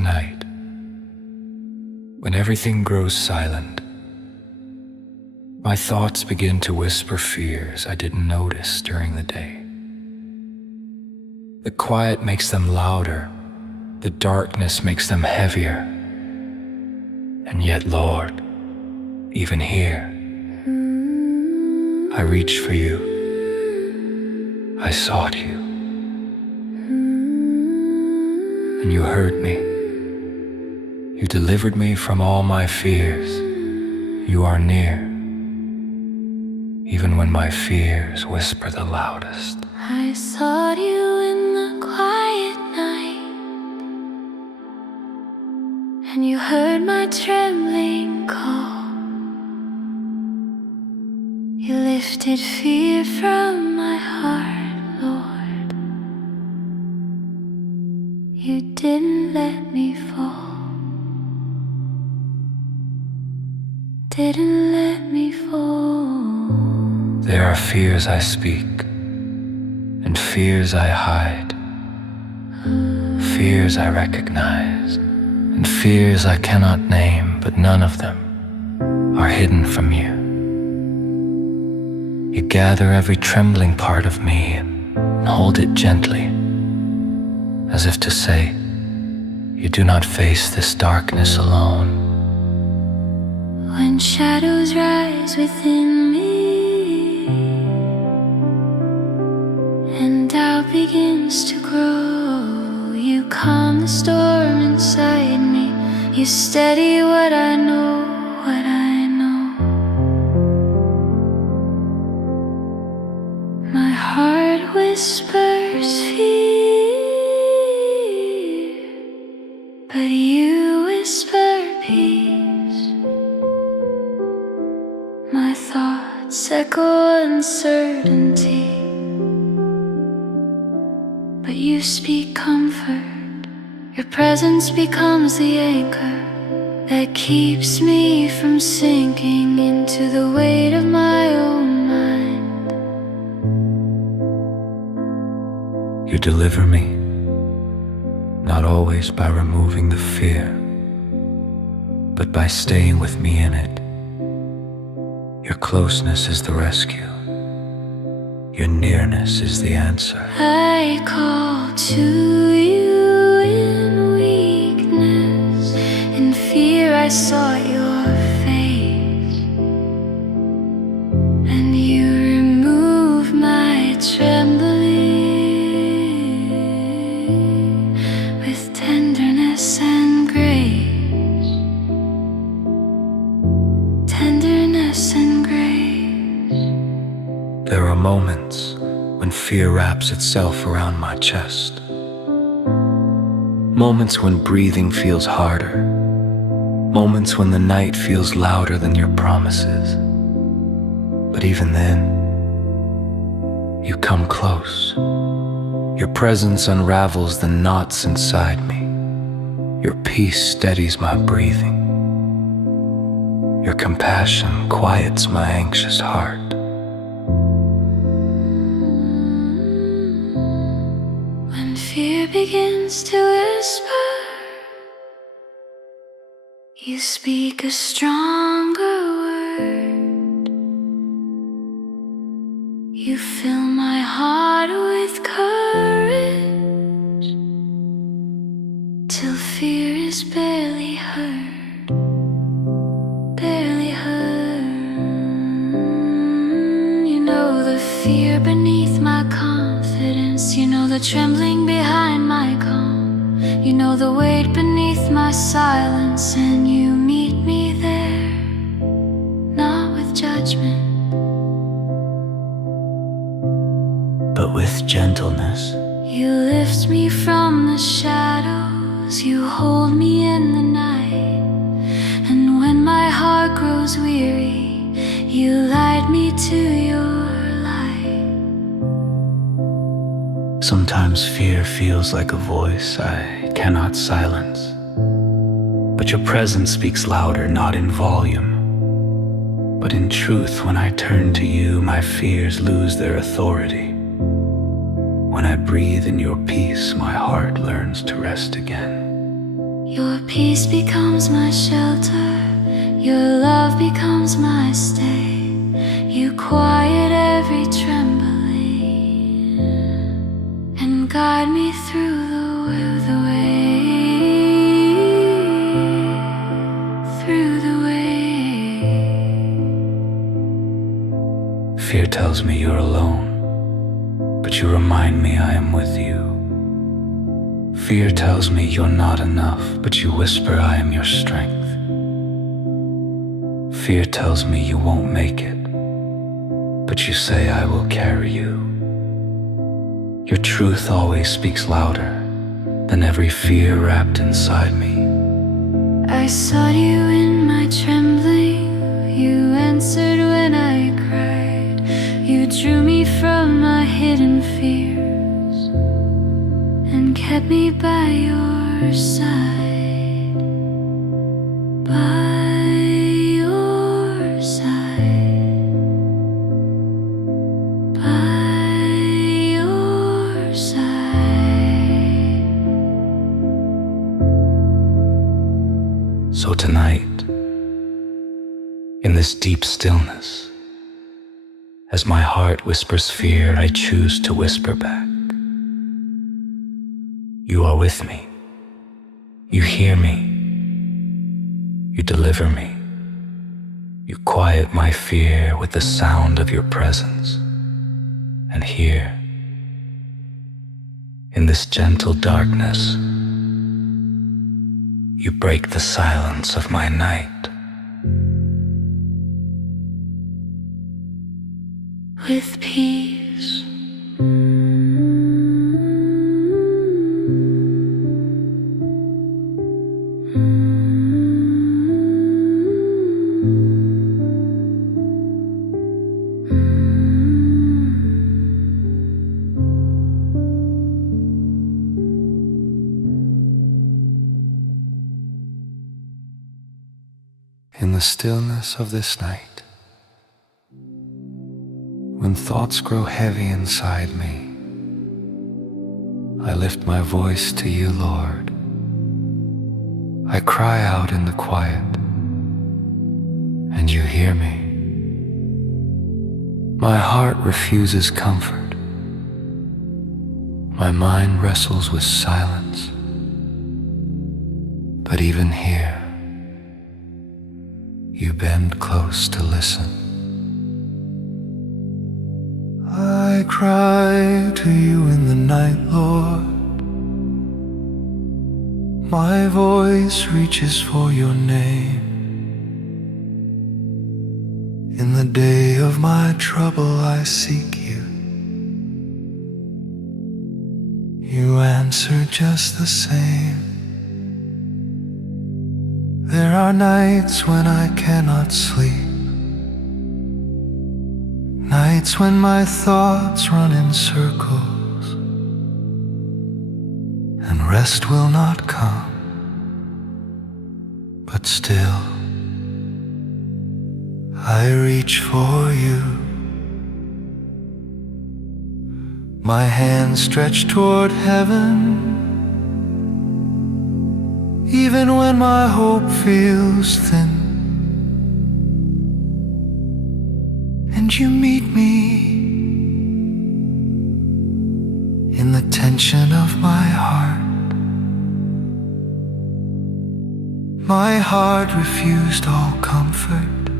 tonight, when everything grows silent, my thoughts begin to whisper fears I didn't notice during the day. The quiet makes them louder, the darkness makes them heavier. And yet, Lord, even here, I reached for you, I sought you, and you heard me. You delivered me from all my fears. You are near, even when my fears whisper the loudest. I sought you in the quiet night, and you heard my trembling call. You lifted fear from my heart, Lord. You didn't let me fall. Didn't let me fall. There are fears I speak, and fears I hide, fears I recognize, and fears I cannot name, but none of them are hidden from you. You gather every trembling part of me and hold it gently, as if to say, you do not face this darkness alone. When shadows rise within me and doubt begins to grow, you calm the storm inside me. You steady what I know, what I know. My heart whispers fear, but you whisper peace. My thoughts echo uncertainty, but you speak comfort. Your presence becomes the anchor that keeps me from sinking into the weight of my own mind. You deliver me, not always by removing the fear, but by staying with me in it. Your closeness is the rescue. Your nearness is the answer. I call to you in weakness. In fear I sought your face, and you remove my trembling with tenderness and grace. Tenderness and grace. There are moments when fear wraps itself around my chest. Moments when breathing feels harder. Moments when the night feels louder than your promises. But even then, you come close. Your presence unravels the knots inside me. Your peace steadies my breathing. Your compassion quiets my anxious heart. When fear begins to whisper, you speak a stronger word. You fill my heart with courage till fear is barely heard. Barely heard. You know the fear beneath my confidence. You know the trembling behind my calm. You know the weight beneath my silence, and you meet me there, not with judgment, but with gentleness. You lift me from the shadows. You hold me in the night. And when my heart grows weary, you light me to your light. Sometimes fear feels like a voice I cannot silence. But your presence speaks louder, not in volume, but in truth. When I turn to you, my fears lose their authority. When I breathe in your peace, my heart learns to rest again. Your peace becomes my shelter, your love becomes my stay. You quiet every trembling and guide me through the way, through the way. Fear tells me you're alone, but you remind me I am with you. Fear tells me you're not enough, but you whisper I am your strength. Fear tells me you won't make it, but you say I will carry you. Your truth always speaks louder than every fear wrapped inside me. I sought you in my trembling, you answered when I cried. You drew me from my hidden fears and kept me by your side, by your side, by your side. So tonight, in this deep stillness, as my heart whispers fear, I choose to whisper back. You are with me. You hear me. You deliver me. You quiet my fear with the sound of your presence. And here, in this gentle darkness, you break the silence of my night. With peace. In the stillness of this night, when thoughts grow heavy inside me, I lift my voice to you, Lord. I cry out in the quiet, and you hear me. My heart refuses comfort. My mind wrestles with silence. But even here, you bend close to listen. I cry to you in the night, Lord. My voice reaches for your name. In the day of my trouble I seek you. You answer just the same. There are nights when I cannot sleep, nights when my thoughts run in circles, and rest will not come. But still, I reach for you. My hands stretch toward heaven, even when my hope feels thin. And you meet me in the tension of my heart. My heart refused all comfort.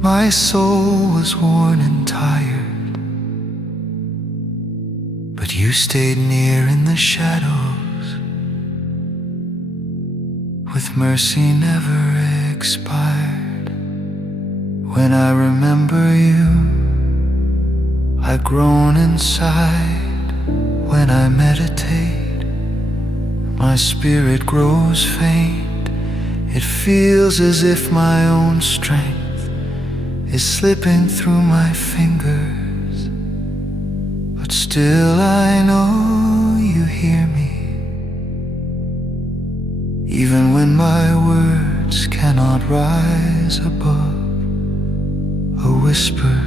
My soul was worn and tired, but you stayed near in the shadows. With mercy never expired. When I remember you, I groan inside. When I meditate, my spirit grows faint. It feels as if my own strength is slipping through my fingers. But still I know you hear me, even when my words cannot rise above a whisper.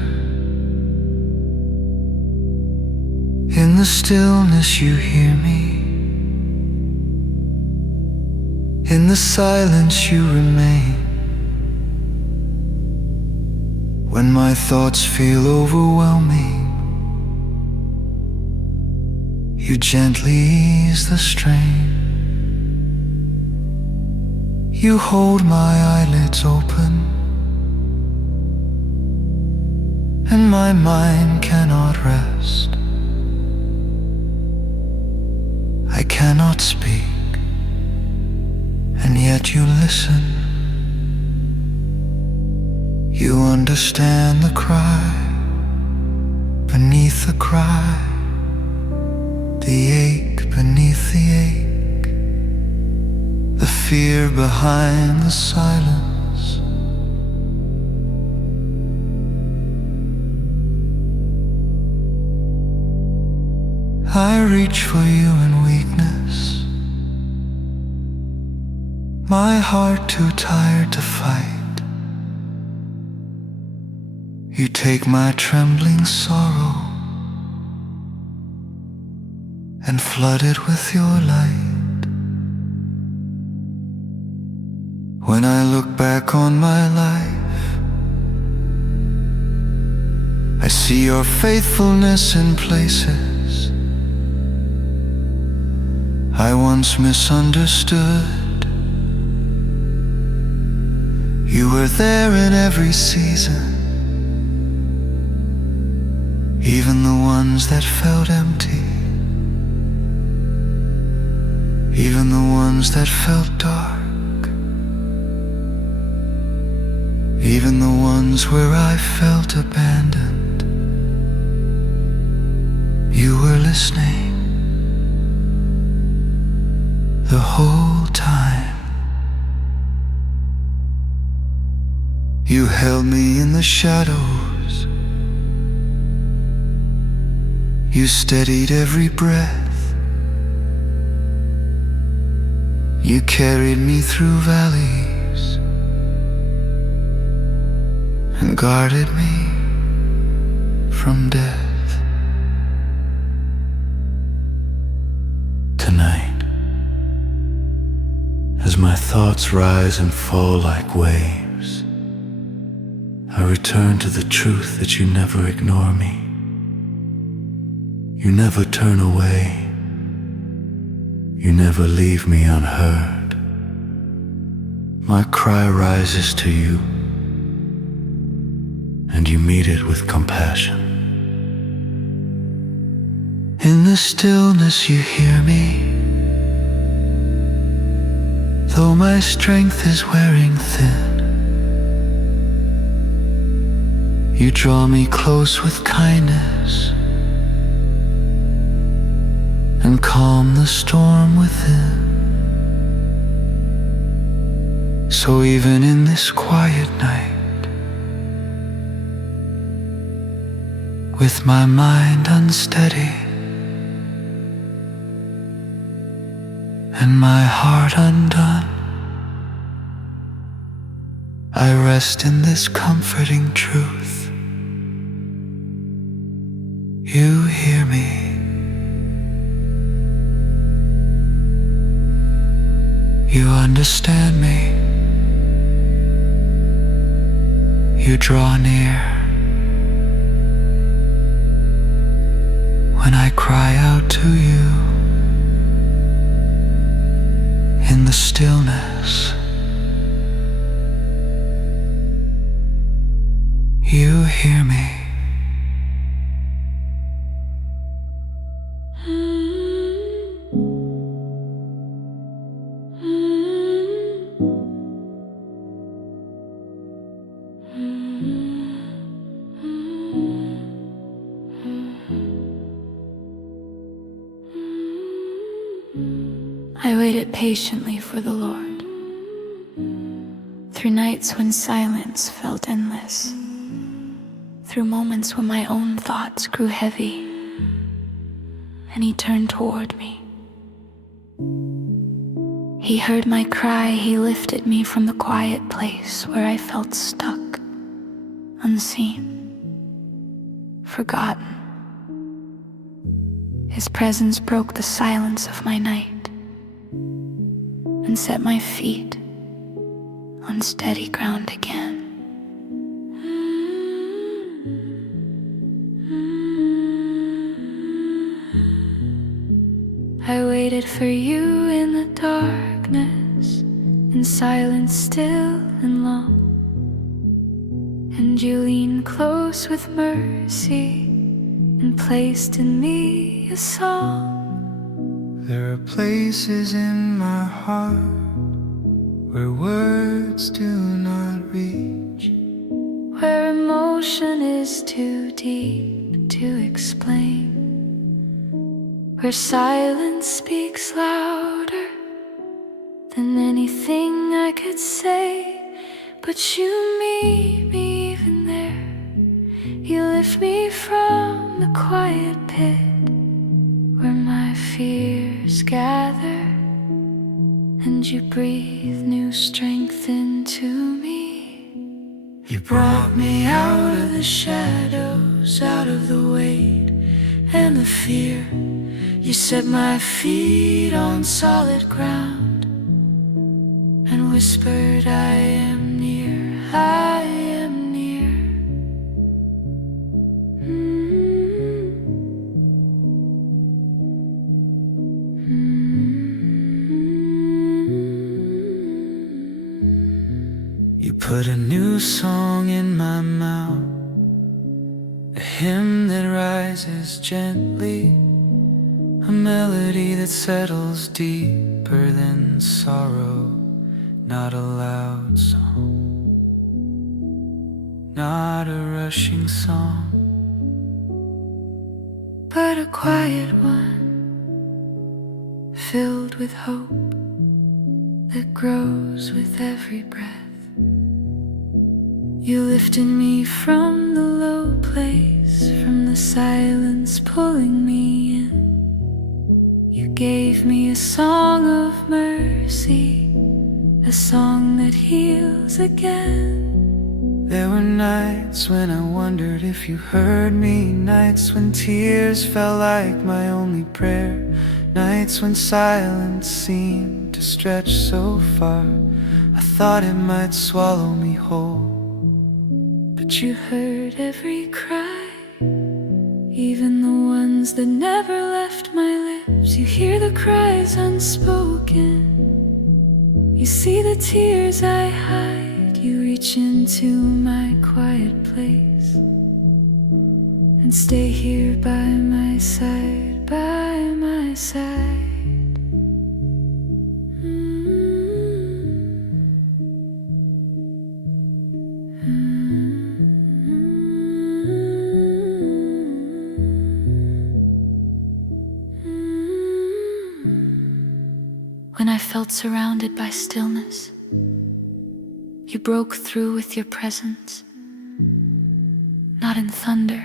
In the stillness you hear me, In the silence you remain. When my thoughts feel overwhelming, you gently ease the strain. You hold my eyelids open, and my mind cannot rest. I cannot speak, and yet you listen. You understand the cry beneath the cry, the ache beneath the ache, the fear behind the silence. I reach for you in weakness, my heart too tired to fight. You take my trembling sorrow and flood it with your light. When I look back on my life, I see your faithfulness in places I once misunderstood. You were there in every season, even the ones that felt empty, even the ones that felt dark, even the ones where I felt abandoned. You were listening the whole time. You held me in the shadows, you steadied every breath, you carried me through valleys and guarded me from death. Tonight, as my thoughts rise and fall like waves, I return to the truth that you never ignore me. You never turn away. You never leave me unheard. My cry rises to you, and you meet it with compassion. In the stillness you hear me, though my strength is wearing thin. You draw me close with kindness and calm the storm within. So even in this quiet night, with my mind unsteady and my heart undone, I rest in this comforting truth. You hear me. You understand me. You draw near when I cry out to you in the stillness. You hear me. I waited patiently for the Lord, through nights when silence felt endless, through moments when my own thoughts grew heavy, and He turned toward me. He heard my cry, He lifted me from the quiet place where I felt stuck, unseen, forgotten. His presence broke the silence of my night, and set my feet on steady ground again. I waited for you in the darkness, in silence still and long, and you leaned close with mercy and placed in me a song. There are places in my heart where words do not reach, where emotion is too deep to explain, where silence speaks louder than anything I could say. But you meet me even there. You lift me from the quiet pit where my fears gather, and you breathe new strength into me. You Brought me out of the shadows, out of the weight and the fear. You set my feet on solid ground and whispered, I am near, I am near. You put a new song in my mouth, a hymn that rises gently, a melody that settles deeper than sorrow. Not a loud song, not a rushing song, But a quiet one, filled with hope that grows with every breath. You lifted me from the low place, from the silence pulling me in. You gave me a song of mercy, a song that heals again. There were nights when I wondered if you heard me, nights when tears felt like my only prayer, nights when silence seemed to stretch so far I thought it might swallow me whole. But you heard every cry, even the ones that never left my lips. You hear the cries unspoken, you see the tears I hide. You reach into my quiet place and stay here by my side, by my side. When I felt surrounded by stillness, you broke through with your presence. Not in thunder,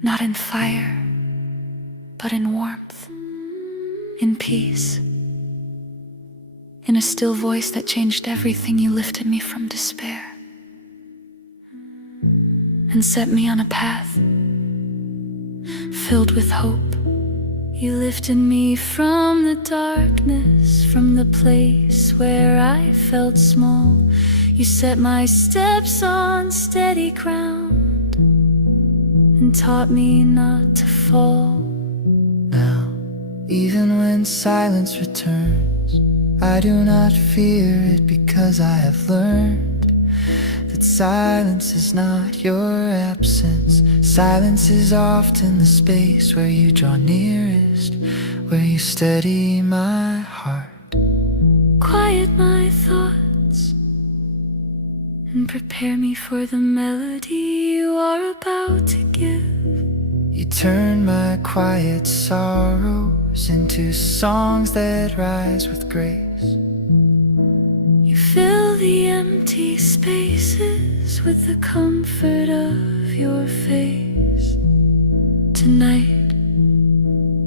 not in fire, but in warmth, in peace. In a still voice that changed everything, you lifted me from despair and set me on a path filled with hope. You lifted me from the darkness, from the place where I felt small. You set my steps on steady ground and taught me not to fall. Now, even when silence returns, I do not fear it, because I have learned that silence is not your absence. Silence is often the space where you draw nearest, where you steady my heart, Quiet my thoughts and prepare me for the melody you are about to give. You turn my quiet sorrows into songs that rise with grace. You fill the empty spaces with the comfort of your face. Tonight,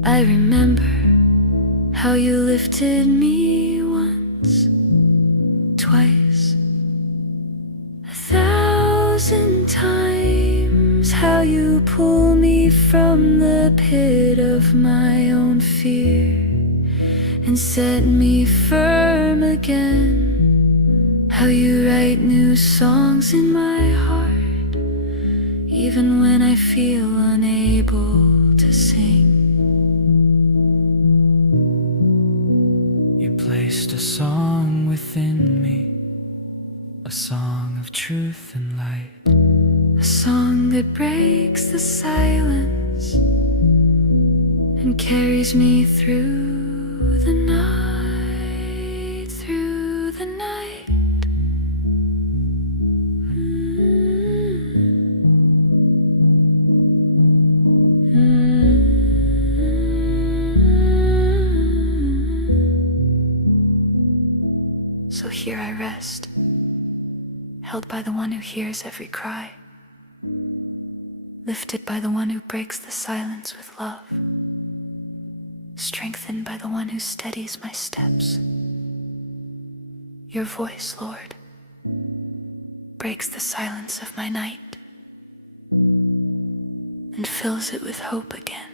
I remember how you lifted me once, twice, 1,000 times. How you pull me from the pit of my own fear and set me firm again. How you write new songs in my heart, even when I feel unable to sing. You placed a song within me, a song of truth and light, A song that breaks the silence and carries me through the night, through the night. So here I rest, held by the one who hears every cry, lifted by the one who breaks the silence with love, strengthened by the one who steadies my steps. Your voice, Lord, breaks the silence of my night and fills it with hope again.